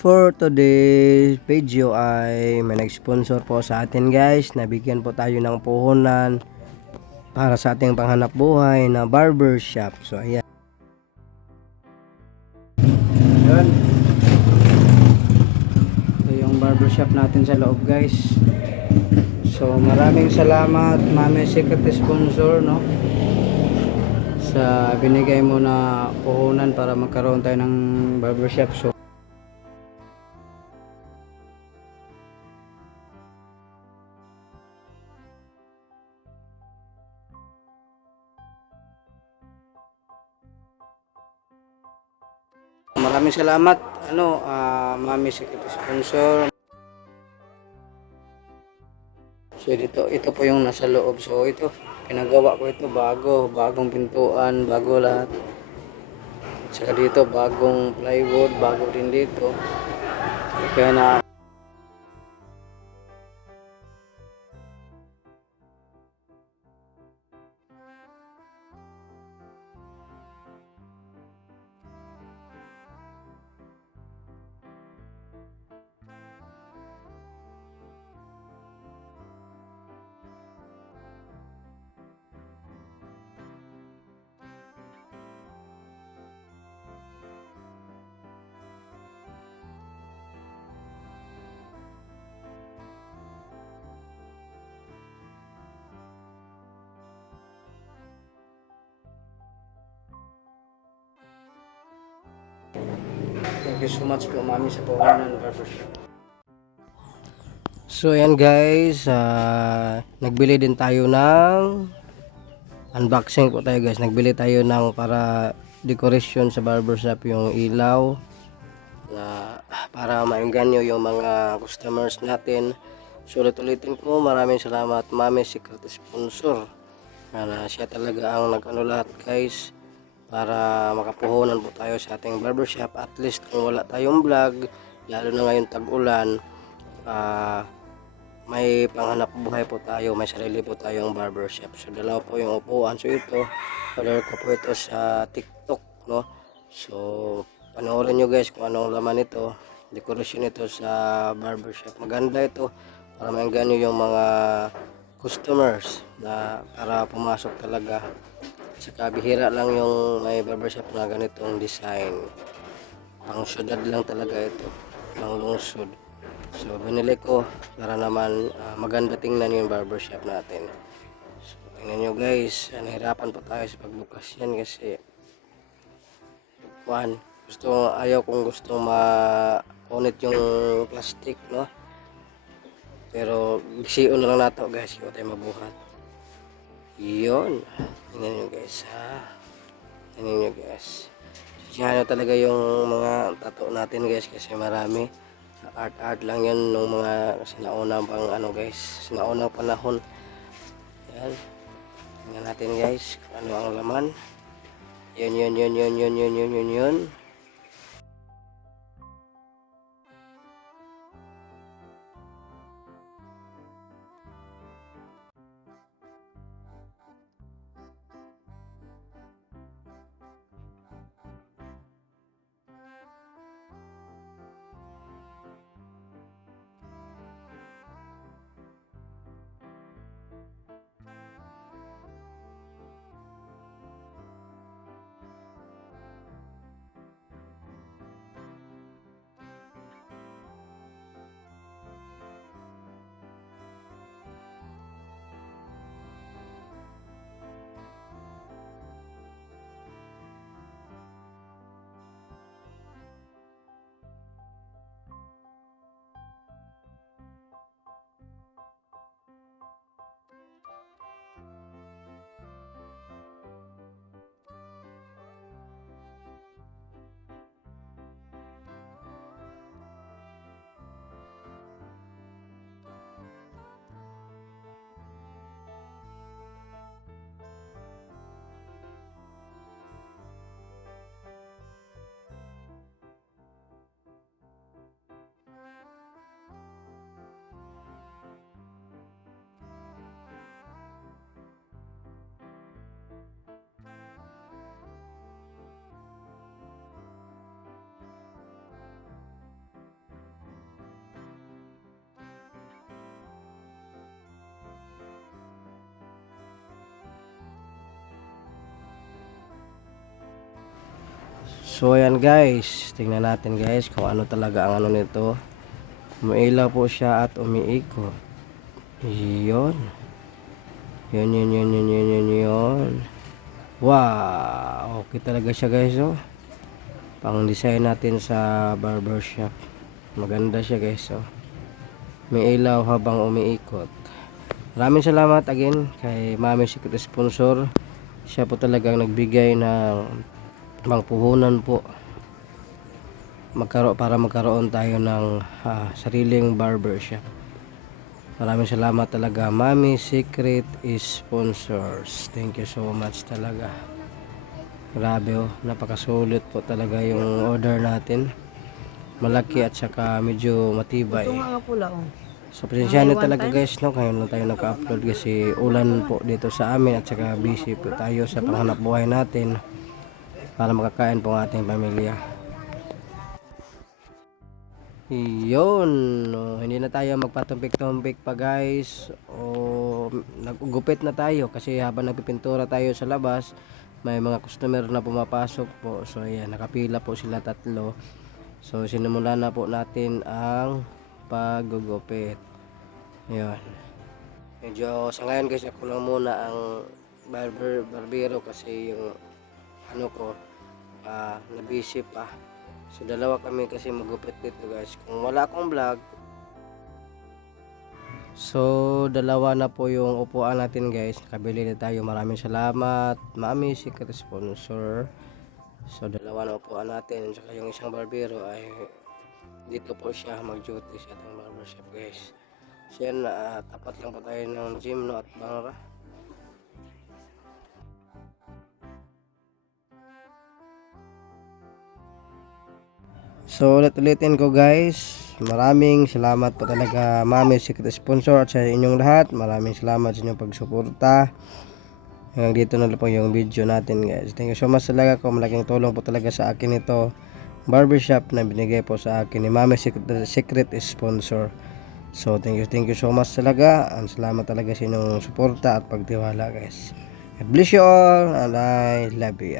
For today's video ay may nag-sponsor po sa atin guys. Nabigyan po tayo ng puhunan para sa ating panghanap buhay na barber shop. So ayan. Yun. Ito yung barber shop natin sa loob guys. So maraming salamat Mami Secret sponsor no, sa binigay mo na puhunan para magkaroon tayo ng barber shop. So maraming salamat Mami Secret sponsor. So ito po yung nasa loob. So ito pinagawa ko ito bagong pintuan, bago lahat. Saka dito bagong plywood, bago din dito. Kaya na thank you so much po Mami sa puhunan barbershop. So ayan guys, nagbili din tayo ng unboxing po tayo guys. Nagbili tayo ng para decoration sa barbershop, yung ilaw na para maengganyo yung mga customers natin. So ulit-ulitin ko, maraming salamat Mami Secret sponsor. Siya talaga ang nag-ano lahat guys para makapuhunan po tayo sa ating barbershop. At least kung wala tayong vlog, lalo na ngayon tag-ulan, may panghanap buhay po tayo, may sarili po tayong barbershop. So dalawa po yung upuan. So ito, order ko po ito sa TikTok no. So panoorin nyo guys kung anong laman ito, decoration ito sa barbershop. Maganda ito para maengganyo yung mga customers na para pumasok talaga. Saka bihira lang yung may barbershop na ganitong design. Pang syudad lang talaga ito, pang lungsod. So binili ko para naman maganda tingnan yung barbershop natin. So tingnan nyo guys, nahirapan pa tayo sa pagbukas yan kasi ayaw kong gusto makunit yung plastic no. Pero bisiun na lang nato guys, hindi tayo mabuhat. Yun, tingnan nyo guys tingnan nyo guys. Siyano talaga yung mga tato natin guys kasi marami. Art lang yun nung mga sinaunang pang guys, sinaunang panahon. Yan, tingnan natin guys kung ano ang laman. Yun. So ayan guys, tingnan natin guys kung ano talaga ang ano nito. Umiilaw po siya at umiikot. Yun. Yun. Wow, okay talaga siya guys, oh. Pang design natin sa barber shop. Maganda siya guys, oh. May ilaw habang umiikot. Maraming salamat again kay Mami Secret Sponsor. Siya po talagang nagbigay ng pangpuhunan po para magkaroon tayo ng sariling barber shop. Maraming salamat talaga Mami Secret Sponsors. Thank you so much talaga. Grabe, oh, napakasulit po talaga yung order natin. Malaki at saka medyo matibay. Ito nga pula, oh. So pasensyahan na talaga guys, no, ngayon lang tayo naka-upload kasi ulan po dito sa amin at saka busy po tayo sa panghanap buhay natin para makakain po ang ating pamilya. Yun, no, hindi na tayo magpatumpik-tumpik pa guys, o nagugupit na tayo kasi habang nagpipintura tayo sa labas may mga customer na pumapasok po. So ayan, nakapila po sila 3. So sinimulan na po natin ang paggugupit. Ayan, medyo sa ngayon guys ako lang muna ang barbero kasi yung ano ko nabisi pa. So dalawa kami kasi magupit dito guys. Kung wala akong vlog, so dalawa na po yung upuan natin guys. Nakabili na tayo. Maraming salamat Mami Secret Sponsor. So dalawa na upuan natin. Saka yung isang barbero ay dito po siya mag-duty sa ating barbershop guys. So yan, tapat lang po tayo ng gym, no, at bangara. So ulit-ulitin ko guys, maraming salamat po talaga Mami Secret Sponsor at sa inyong lahat. Maraming salamat sa inyong pagsuporta. Hanggang dito na po yung video natin guys. Thank you so much talaga, kung malaking tulong po talaga sa akin ito barbershop na binigay po sa akin ni Mami Secret Sponsor. So thank you so much talaga. Ang salamat talaga sa inyong suporta at pagtiwala guys. God bless you all and I love you.